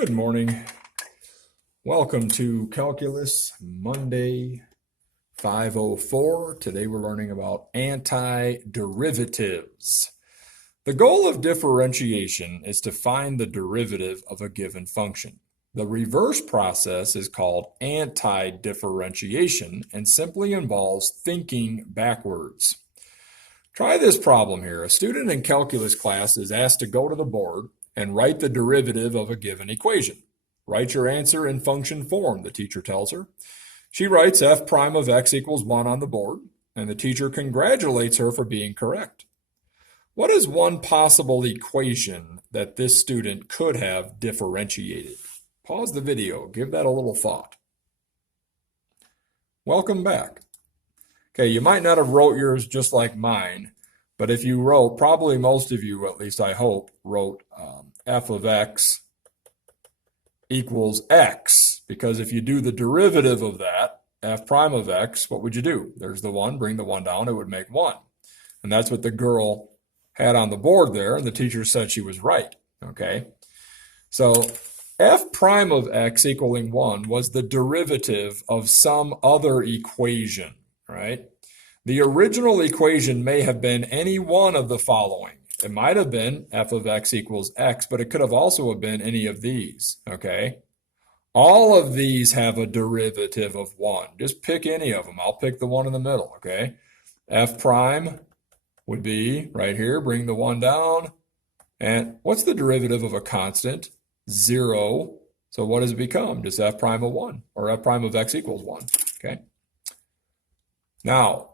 Good morning. Welcome to Calculus Monday 504. Today we're learning about antiderivatives. The goal of differentiation is to find the derivative of a given function. The reverse process is called antidifferentiation and simply involves thinking backwards. Try this problem here. A student in calculus class is asked to go to the board and write the derivative of a given equation. Write your answer in function form, the teacher tells her. She writes f prime of x equals 1 on the board, and the teacher congratulates her for being correct. What is one possible equation that this student could have differentiated? Pause the video, give that a little thought. Welcome back. Okay, you might not have wrote yours just like mine, but if you wrote, probably most of you, at least I hope, wrote f of x equals x, because if you do the derivative of that, f prime of x, what would you do? There's the 1, bring the 1 down, it would make 1. And that's what the girl had on the board there, and the teacher said she was right, okay? So f prime of x equaling 1 was the derivative of some other equation, right? The original equation may have been any one of the following. It might have been f of x equals x, but it could have also have been any of these, okay? All of these have a derivative of 1. Just pick any of them. I'll pick the one in the middle, okay? F prime would be right here. Bring the 1 down. And what's the derivative of a constant? 0. So what does it become? Just f prime of 1, or f prime of x equals 1, okay? Now,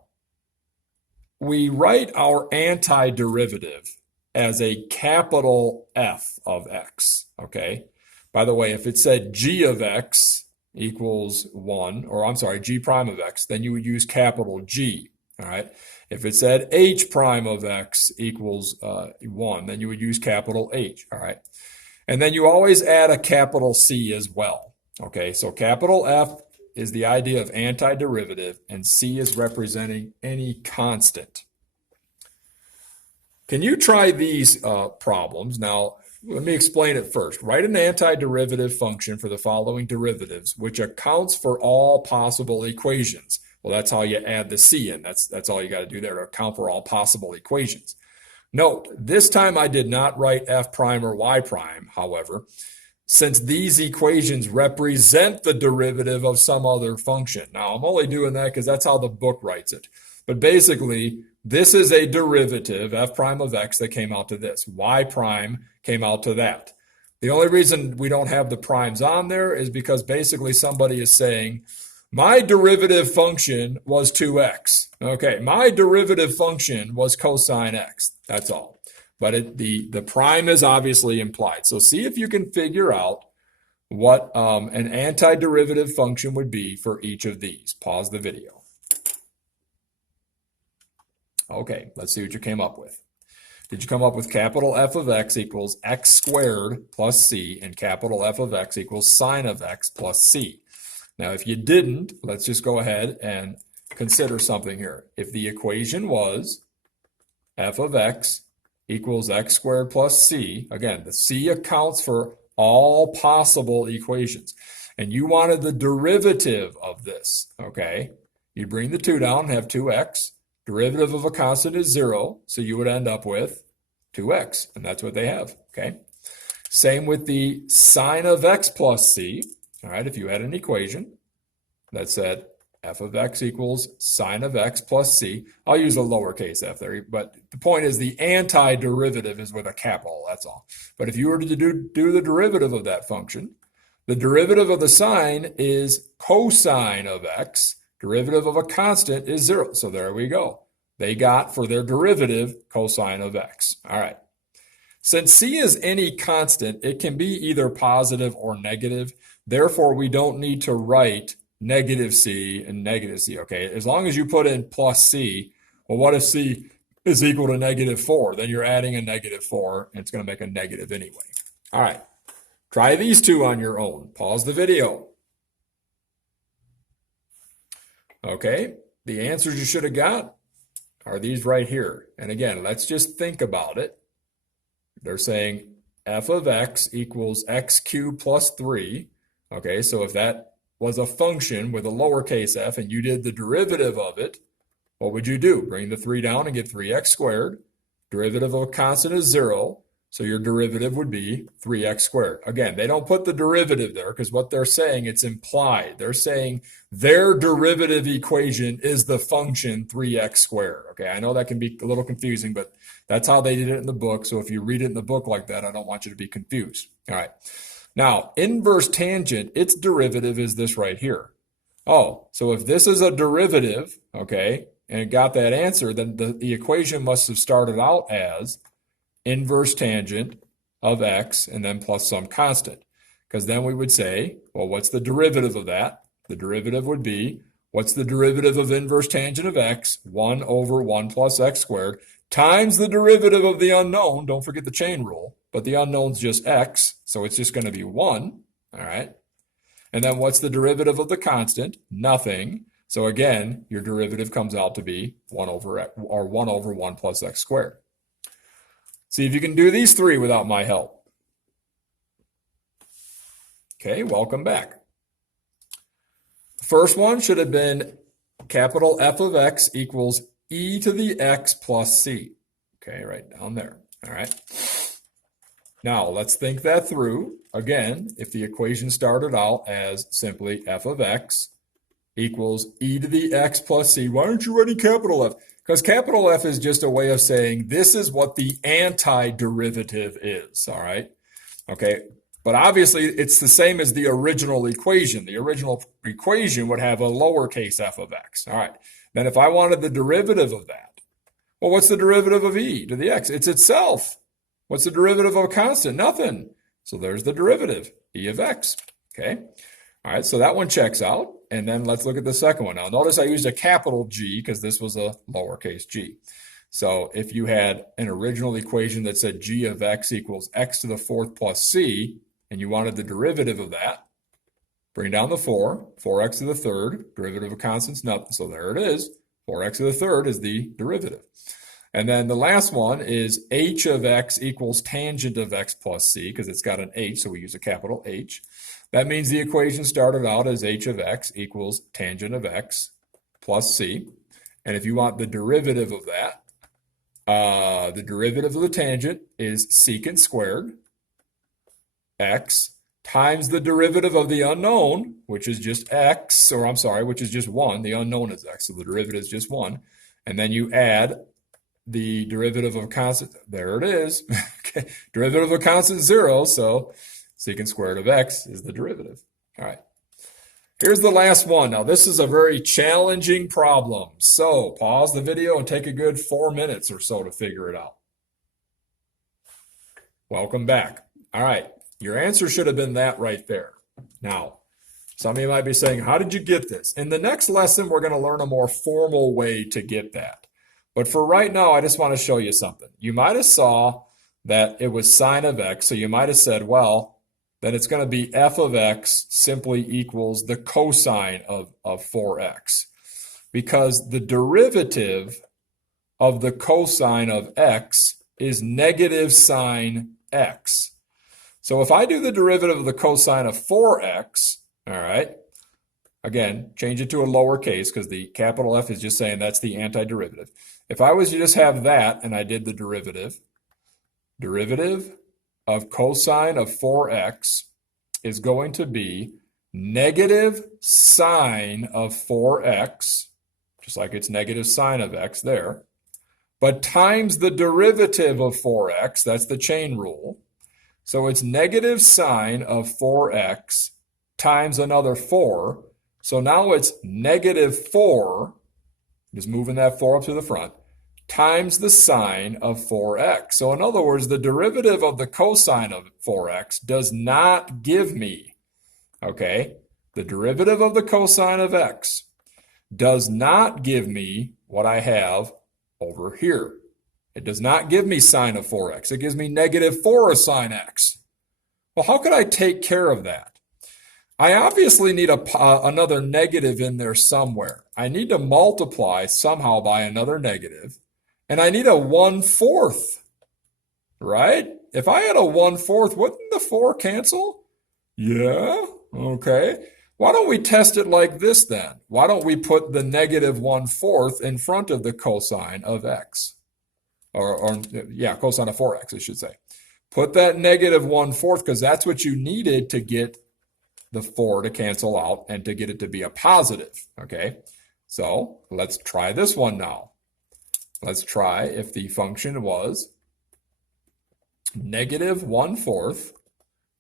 we write our antiderivative as a capital F of x, okay? By the way, if it said g of x equals 1, or I'm sorry, g prime of x, then you would use capital G, all right? If it said h prime of x equals 1, then you would use capital H, all right? And then you always add a capital C as well, okay? So capital F is the idea of antiderivative, and C is representing any constant. Can you try these problems? Now, let me explain it first. Write an antiderivative function for the following derivatives, which accounts for all possible equations. Well, that's how you add the C in. That's all you got to do there to account for all possible equations. Note, this time I did not write f prime or y prime, however, since these equations represent the derivative of some other function. Now, I'm only doing that because that's how the book writes it. But basically, this is a derivative, f prime of x, that came out to this. Y prime came out to that. The only reason we don't have the primes on there is because basically somebody is saying, my derivative function was 2x. Okay, my derivative function was cosine x. That's all. But the prime is obviously implied. So see if you can figure out what an antiderivative function would be for each of these. Pause the video. Okay, let's see what you came up with. Did you come up with capital F of x equals x squared plus c, and capital F of x equals sine of x plus c? Now, if you didn't, let's just go ahead and consider something here. If the equation was f of x equals x squared plus c, again, the c accounts for all possible equations, and you wanted the derivative of this, okay? You bring the 2 down and have 2x. Derivative of a constant is 0, so you would end up with 2x, and that's what they have, okay? Same with the sine of x plus c, all right? If you had an equation that said f of x equals sine of x plus c, I'll use a lowercase f there, but the point is the antiderivative is with a capital, that's all. But if you were to do the derivative of that function, the derivative of the sine is cosine of x. Derivative of a constant is 0. So there we go. They got for their derivative cosine of x. All right. Since c is any constant, it can be either positive or negative. Therefore, we don't need to write negative c and negative c. Okay. As long as you put in plus c, well, what if c is equal to negative 4? Then you're adding a negative 4, and it's going to make a negative anyway. All right. Try these two on your own. Pause the video. Okay, the answers you should have got are these right here. And again, let's just think about it. They're saying f of x equals x cubed plus 3. Okay, so if that was a function with a lowercase f and you did the derivative of it, what would you do? Bring the 3 down and get 3x squared. Derivative of a constant is 0. So your derivative would be 3x squared. Again, they don't put the derivative there because what they're saying, it's implied. They're saying their derivative equation is the function 3x squared. Okay, I know that can be a little confusing, but that's how they did it in the book. So if you read it in the book like that, I don't want you to be confused. All right. Now, inverse tangent, its derivative is this right here. Oh, so if this is a derivative, okay, and it got that answer, then the equation must have started out as inverse tangent of x and then plus some constant. Because then we would say, well, what's the derivative of that? The derivative would be, what's the derivative of inverse tangent of x? 1 over 1 plus x squared times the derivative of the unknown. Don't forget the chain rule, but the unknown's just x, so it's just going to be 1, all right? And then what's the derivative of the constant? Nothing. So again, your derivative comes out to be 1 over 1 plus x squared. See if you can do these three without my help. Okay, welcome back. First one should have been capital F of x equals e to the x plus c. Okay, right down there. All right. Now, let's think that through. Again, if the equation started out as simply f of x equals e to the x plus c, why aren't you writing capital F? Because capital F is just a way of saying this is what the antiderivative is, all right? Okay, but obviously it's the same as the original equation. The original equation would have a lowercase f of x, all right? Then if I wanted the derivative of that, well, what's the derivative of e to the x? It's itself. What's the derivative of a constant? Nothing. So there's the derivative, e of x, okay? All right, so that one checks out. And then let's look at the second one. Now, notice I used a capital G because this was a lowercase g. So if you had an original equation that said g of x equals x to the 4th plus c, and you wanted the derivative of that, bring down the 4x to the 3rd, derivative of constant's nothing. So there it is. 4x to the 3rd is the derivative. And then the last one is h of x equals tangent of x plus c because it's got an h, so we use a capital H. That means the equation started out as h of x equals tangent of x plus c. And if you want the derivative of that, the derivative of the tangent is secant squared x times the derivative of the unknown, which is just x, or I'm sorry, which is just 1. The unknown is x, so the derivative is just 1. And then you add the derivative of a constant. There it is. Okay. Derivative of a constant 0, so secant squared of x is the derivative. All right. Here's the last one. Now, this is a very challenging problem. So pause the video and take a good 4 minutes or so to figure it out. Welcome back. All right. Your answer should have been that right there. Now, some of you might be saying, how did you get this? In the next lesson, we're going to learn a more formal way to get that. But for right now, I just want to show you something. You might have saw that it was sine of x. So you might have said, well, then it's going to be f of x simply equals the cosine of 4x. Because the derivative of the cosine of x is negative sine x. So if I do the derivative of the cosine of 4x, all right, again, change it to a lowercase because the capital F is just saying that's the antiderivative. If I was to just have that and I did the derivative of cosine of 4x is going to be negative sine of 4x, just like it's negative sine of x there, but times the derivative of 4x, that's the chain rule. So it's negative sine of 4x times another 4. So now it's negative 4, just moving that 4 up to the front, times the sine of 4x. So in other words, the derivative of the cosine of 4x does not give me, okay, the derivative of the cosine of x does not give me what I have over here. It does not give me sine of 4x. It gives me negative 4 of sine x. Well, how could I take care of that? I obviously need another negative in there somewhere. I need to multiply somehow by another negative, and I need a 1/4, right? If I had a 1/4, wouldn't the 4 cancel? Yeah, okay. Why don't we test it like this then? Why don't we put the negative 1/4 in front of the cosine of x? Yeah, cosine of 4x, I should say. Put that negative 1/4 because that's what you needed to get the 4 to cancel out and to get it to be a positive, okay? So let's try this one now. Let's try if the function was negative 1/4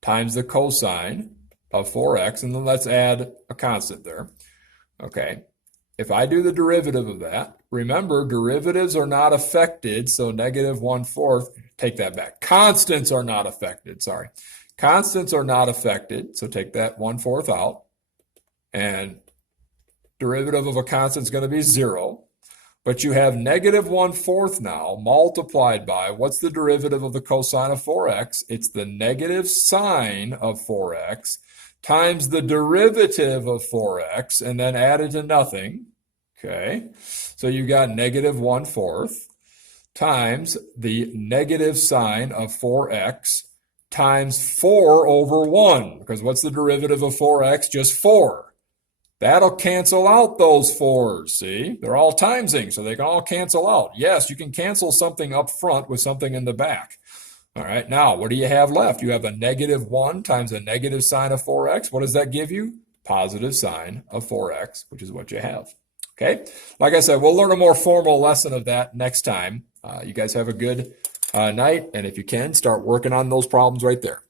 times the cosine of 4x, and then let's add a constant there. Okay, if I do the derivative of that, remember derivatives are not affected, so negative 1/4, take that back. Constants are not affected, sorry. Constants are not affected, so take that 1/4 out, and derivative of a constant is going to be 0. But you have negative 1/4 now multiplied by, what's the derivative of the cosine of 4x? It's the negative sine of 4x times the derivative of 4x and then added to nothing. Okay, so you got negative 1/4 times the negative sine of 4x times 4 over 1. Because what's the derivative of 4x? Just 4. That'll cancel out those 4s, see? They're all timesing, so they can all cancel out. Yes, you can cancel something up front with something in the back. All right, now what do you have left? You have a negative 1 times a negative sine of 4x. What does that give you? Positive sine of 4x, which is what you have. Okay, like I said, we'll learn a more formal lesson of that next time. You guys have a good night, and if you can, start working on those problems right there.